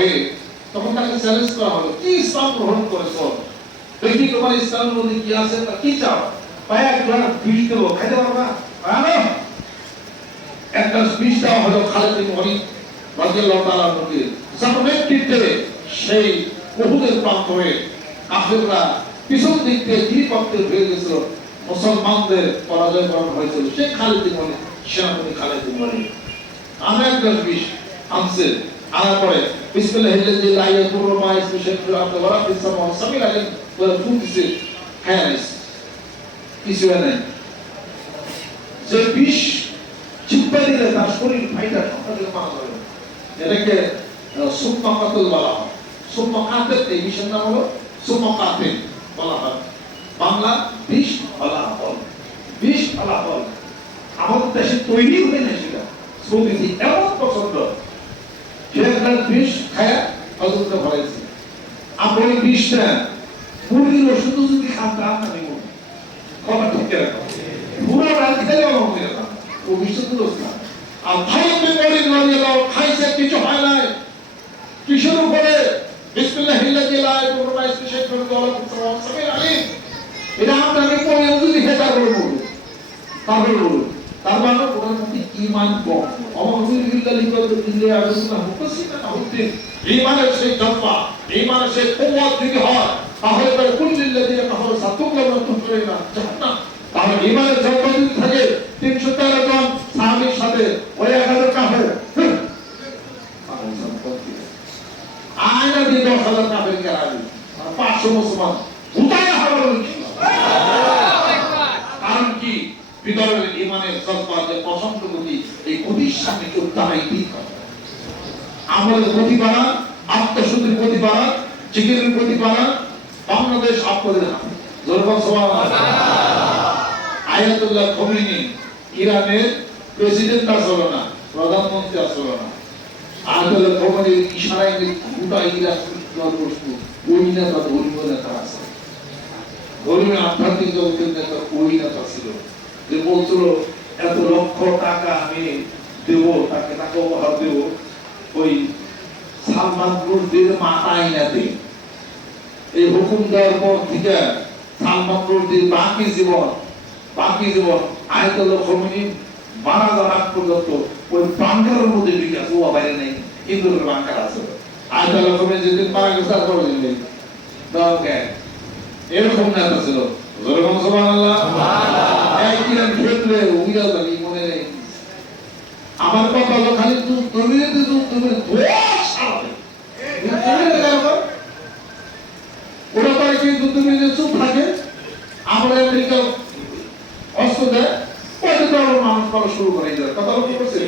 হয়ে তখন তাকে চ্যালেঞ্জ করা হলো, কি ইসলাম গ্রহণ করেছো, দেখি তোমার ইসলামের মধ্যে কি আছে, কি চাও, এক গ্লাস বিষ দেবো, খাইতে পারবা? একটা বিষ দেওয়া হলো খালিদ বিন ওয়ালিদ রাদিয়াল্লাহু তাআলা আনহুকে। নেতৃত্বে সেই উহুদের প্রান্ত হয়ে কাফেররা পিছন দিক দিয়ে তীরপত্র হয়ে গেছিল, মুসলমানদের পরাজয় করানো হয়েছিল। সেই খালিদ বিন ওয়ালিদ, সেনাপতি খালিদ বিন ওয়ালিদ আমরা এক গ্লাস বিষ আনছে, আনার পরে বিসমিল্লাহিল্লাযী লা ইয়াদুররু মা ইসমিহি শাইউন ফিল আরদি ওয়া লা ফিস সামাওয়াতি সামিল আলাইহি বলে ফুটছে, হ্যাঁ কিছু নাই। যে বিষ চিপা দিলে তার শরীর ফাইটা সকালে মারা যাবে, এটাকে সুম্মাকাতুল বলা হয়। সুম্মাকাতের এই বিষয়ের নাম হলো সুম্মাকাতের বলা হয়, বাংলা বিষ ফলাফল। বিষ ফলাফল আমাদের দেশে তৈরি হয় না, সেটা প্রকৃতি এমন পছন্দ, সেখানে বিষ খায়া হজরতকে ফলাইছে। আপনি বিষটা মুরগির ওষুধ যদি খান তা না নিব খবর ঠিক রাখো, পুরো রাত খেলে আমাকে ও বিষটা তুলো না। আর খালিদ বিন ওয়ালিদ রাদিয়াল্লাহু খাইছে, কিছু হয় নাই, কিসের উপরে? বিসমিল্লাহিল্লাযী লা ইয়াদুররু মা ইসমিহি শাইউন ফিল আরদি ওয়া লা ফিস সামাওয়াতি সামিল আলাইহি। এটা আমরা পড়ে যদি হেটা করব তাহলে বলুন তার মানে কোরআন মধ্যে ঈমান কম, আমাদের বিল্লাহি ওয়া বিল্লাহি আল্লাহ মুফাসসিরা হচ্ছে ঈমানের সেই জব্বা, ঈমানের সেই কুওয়াত যদি হয় তাহলে তার কুল্লিল্লাযিনা কাফারু সাতুকলাম তুফরিনা জাহান্নাম। তাহলে ঈমানের জব্বা যদি থাকে 313 জন সাহাবীর সাথে ওই 1000 কাফের আয়না দিয়ে 10,000 কাফের কেরাবি 500 মুসলমান উঠায় হারালো কারণ কি? ভিতরের ঈমানের জজ্বা যে পছন্দ গতি, এই গতির সামনে কেউ দাঁড়াই দিই করে। আমাদের গতি বাড়া, আত্মশুদ্ধির গতি বাড়া, জিকিরের গতি বাড়া, বাংলাদেশ আপনাদের হাতে। আয়াতুল্লাহ খোমেনি ইরানের প্রেসিডেন্ট আসলো না, প্রধানমন্ত্রী আসলো না, আয়াতুল্লাহ খোমেনির ইশারায় গোটা ইরান ওই নেতা ধর্মীয় নেতা আছে, ধর্মীয় আধ্যাত্মিক জগতের নেতা ওই নেতা ছিল, যে বলছিল এত লক্ষ টাকা আমি দেব, তাকে টাকা উপহার দেব, ওই সালমান রুশদির মাথায় না দে। এই হুকুম দেওয়ার পর থেকে সালমান রুশদির বাকি জীবন আয়াতুল্লাহ খোমেনি মারা যাওয়ার আগ পর্যন্ত ওই বাংকারের মধ্যে বিকাশ ও বাইরে নেই, ইন্দোরের বাংকার আছে। আয়াতুল্লাহ খোমেনি যেদিন মারা গেছে আর পরে দিন এরকম নেতা ছিল। আমার কথা হলো খালি ওরা পরে কি যুদ্ধবিরতি চুপ থাকে, আমরা আমেরিকা অস্ত্র দেয়, ওইটা তো মানুষ করা শুরু করে দেয়। কথা বলতে পারছে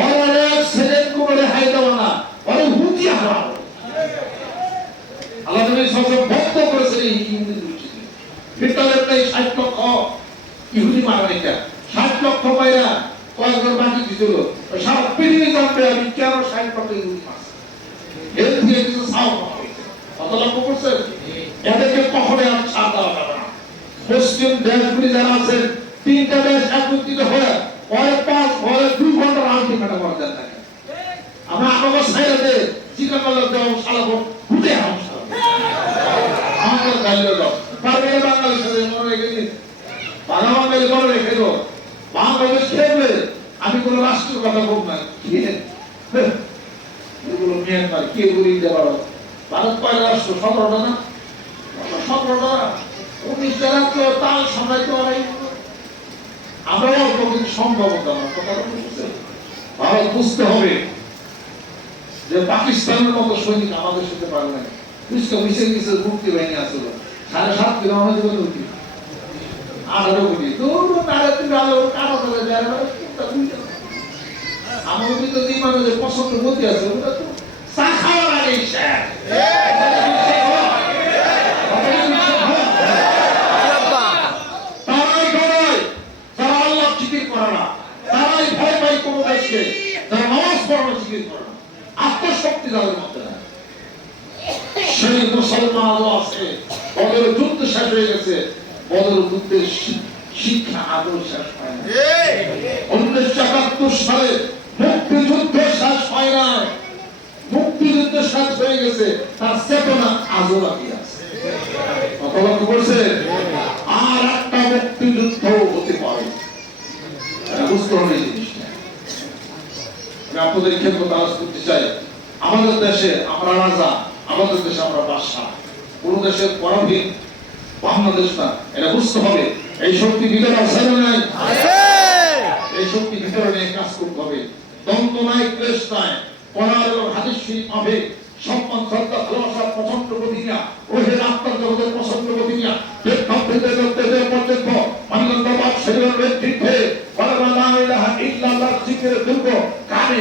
অনেক সেকেন্ড করে হাই দেওয়া না, অনেক হুঁচি হারা আল্লাহ নবী সবসময় ভক্ত করেছেন এই ইহুদি দৃষ্টিতে। ভিতরের তাই 60 লক্ষ ইহুদি মারা নাই, 60 লক্ষ পাইরা কয়েকজন বাকি দিছিল, সারা পৃথিবী জানবে আমি কেন 60 লক্ষ ইহুদি মারছি। এর থেকে কিছু সাহস হয়েছে, কত লক্ষ করছে, এদেরকে কখনোই আর ছাড় দেওয়া যাবে না। পশ্চিম দেশগুলি যারা আছেন, 3টা দেশ একত্রিত হয়ে পরে 2 ঘন্টা রাজনীতি কাটা করা যায় থাকে। আমরা আমাদের সাইডে চিকা কলার দেওয়া সালাবো ঘুরে হামসা আমাদের গাইলে দাও পারবে বাঙালির সাথে মনে রেখে দিন, বাঙালি মনে রেখে দাও, বাংলাদেশ খেলবে আমি কোন রাষ্ট্রের কথা বলব না, এগুলো মিয়ানমার কে বলি দেওয়ার ভারত কয় রাষ্ট্র 17টা না, 17টা 19টা রাষ্ট্র তাল সামলাইতে পারে। আমরা অল্প কিছু সম্ভবত আমার কথা বুঝতে ভারত বুঝতে হবে যে পাকিস্তানের মতো সৈনিক আমাদের সাথে পারে না। মুক্তি বাহিনী আসলো 7.5 কিলো আমাদের জীবনে উঠি 18 কোটি আমাদের ভিতরে যে মানুষের পছন্দ গতি আছে ওটা তো চা খাওয়ার আগে তারাই যারা আল্লাহ জিকির করে না, তারাই ভয় পাই কোনো দেশকে, যারা নামাজ পড়ানো জিকির করে না, আত্মশক্তি তাদের মধ্যে না। সেই মুসলমান আলো আছে, বদরের যুদ্ধ শেষ হয়ে গেছে, বদরের যুদ্ধের শিক্ষা আদৌ শেষ হয় না। 1971 সালে মুক্তিযুদ্ধ শেষ হয় না, মুক্তিযুদ্ধ শেষ গেছে, তার চেতনা আজও বাকি আছে। কথা লক্ষ্য করছে? আর একটা মুক্তিযুদ্ধ হতে পারে, বুঝতে হবে জিনিসটা। আমি আপনাদের ক্ষেত্রে তালাশ করতে চাই, আমাদের দেশে আমরা রাজা, আমাদের দেশে আমরা বাদশা, কোন দেশের পরাধীন বাংলাদেশ না, এটা বুঝতে হবে। এই শক্তি ভিতরে আছে না নাই? এই শক্তি ভিতরে নিয়ে কাজ করতে হবে। দ্বন্দ্ব নাই, ক্লেশ নাই, কোরআন এবং হাদিস শরীফ হবে সম্মান, শ্রদ্ধা, ভালোবাসা, পছন্দ প্রতিক্রিয়া, ওহের আত্মার জগতের পছন্দ প্রতিক্রিয়া, প্রেক্ষাপটের লোকদের পর্যন্ত মানবতাবাদ শরীরের নেতৃত্বে বলা লা ইলাহা ইল্লাল্লাহ জিকিরের দুর্গ কানে